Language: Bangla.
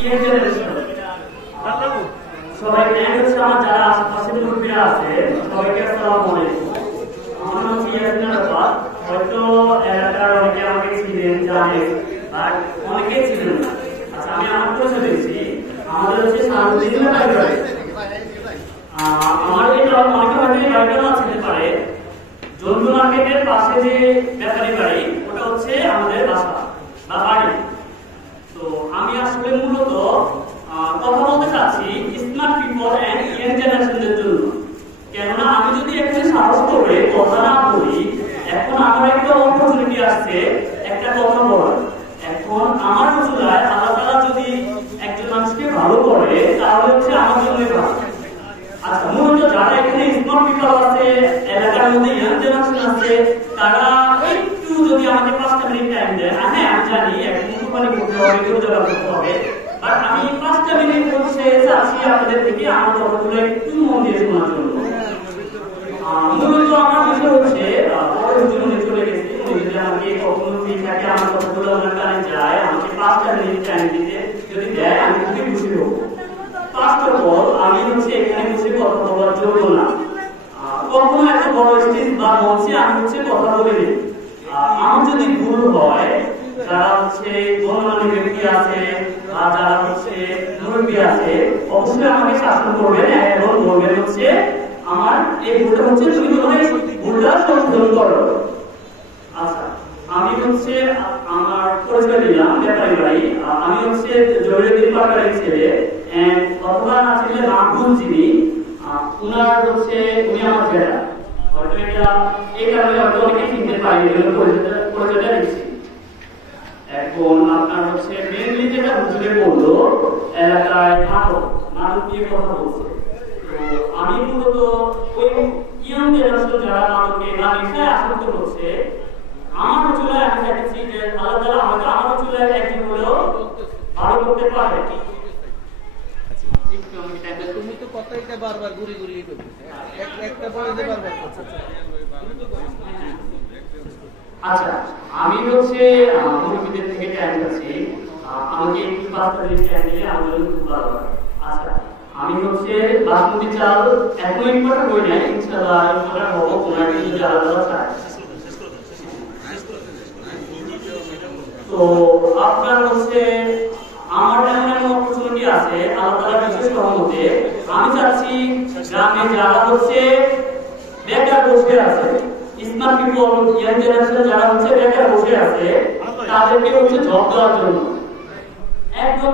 ইয়াং জেনারেশন সবাই হচ্ছে আমার যারা আশেপাশে মুরব্বীরা আছে সবাইকে আসসালামু আলাইকুম। আমার নাম ইয়াসিন আরাফাত। হয়তো এলাকার অনেকে আমাকে চিনেন জানেন, বাট অনেকে চিনেন না। আচ্ছা, আমি আমার পরিচয় দিচ্ছি। আমাদের হচ্ছে সারাদিন আমার এই অনেকে হয়তো এই বাড়িটা না চিনতে পারে। জন্তু মার্কেটের পাশে যে ব্যাপারী বাড়ি, ওটা হচ্ছে আমাদের বাসা বা বাড়ি। তো আমি আসলে মূলত কথা বলতে চাচ্ছি স্মার্ট পিপল এন্ড ইয়াং জেনারেশনের জন্য। কেননা আমি যদি একটু সাহস করে কথা না বলি, এখন আমার একটা অপরচুনিটি আসছে একটা কথা বলার। এখন আমার চুলায় আল্লাহ তাআলা যদি একজন মানুষকে ভালো করে তাহলে হচ্ছে আমার জন্যই ভালো। আচ্ছা, মূলত যারা এখানে স্মার্ট পিপল আছে, এলাকার মধ্যে ইয়াং জেনারেশন আছে, তারা একটু যদি আমাকে 5টা মিনিট টাইম দেয়, হ্যাঁ আমি জানি এখন কোম্পানি করতে হবে, জোগাড় করতে হবে, বাট আমি 5টা মিনিট হচ্ছে চাচ্ছি আপনাদের থেকে আমার কথাগুলো একটু মন দিয়ে শোনার জন্য। মূলত আমার বিষয় হচ্ছে পরের জীবনে চলে গেছে, উনি যদি আমাকে কখনো ফ্রি থাকে আমার কথাগুলো ওনার কানে যায়, আমাকে 5টা মিনিট টাইম দিতে যদি দেয় আমি খুবই খুশি হব। ফার্স্ট অফ অল, আমি হচ্ছে এখানে বসে কথা বলার যোগ্য না। কখনো এত বড় স্টেজ বা মঞ্চে আমি হচ্ছে কথা বলিনি। আমার যদি ভুল হয়, যারা হচ্ছে গণ্যমান্য ব্যক্তি আছে বা যারা হচ্ছে মুরব্বী আছে, অবশ্যই আমাকে শাসন করবেন এবং বলবেন হচ্ছে আমার এই ভুলটা হচ্ছে তুমি তোমার ভুলটা সংশোধন করো। আচ্ছা, আমি হচ্ছে আমার পরিচয় দিলাম ব্যাপারী বাড়ি। আমি হচ্ছে জহিরুদ্দিন পাটোয়ারির ছেলে, অথবা না ছেলে মাহবুব যিনি, উনার হচ্ছে উনি আমার বেটা। হয়তো এটা এই কারণে হয়তো অনেকে চিনতে পারি, পরিচয়টা দিচ্ছি। এখন আপনার হচ্ছে মেনলি যেটা বুঝলে বললো এলাকায় নাটক নিয়ে কথা বলছে। তো আমি মূলত ওই ইয়াং জেনারেশন যারা নাটকে বা নেশায় আসক্ত হচ্ছে, আমার চুলায় আমি দেখেছি যে আল্লাহ তাআলা হয়তো আমার চুলায় একদিন হলেও ভালো করতে পারে। তুমি তো কথাটা বারবার ঘুরি ঘুরি করতেছ, একটা বলে যে বারবার করতেছ। আচ্ছা, আমি হচ্ছে মুরব্বীদের থেকে টাইম পাচ্ছি, আমাকে একটু 5টা মিনিট টাইম দিলে আমার জন্য খুব ভালো হয়। আচ্ছা, আমি হচ্ছে বাসমতি চাল এখন ইম্পোর্ট করি না, ইনশাআল্লাহ ইম্পোর্ট হবো কোনো একদিন যদি আলাদা চাই। তো আপনার হচ্ছে আমার এমন এমন অপরচুনিটি আছে আল্লাহ তাআলার বিশেষ রহমতে। আমি চাচ্ছি গ্রামে যারা হচ্ছে বেকার বসে আছে, স্মার্ট পিপল ইয়াং জেনারেশন যারা হচ্ছে বেকার বসে আছে, তাদেরকে হচ্ছে জব দেওয়ার জন্য একদম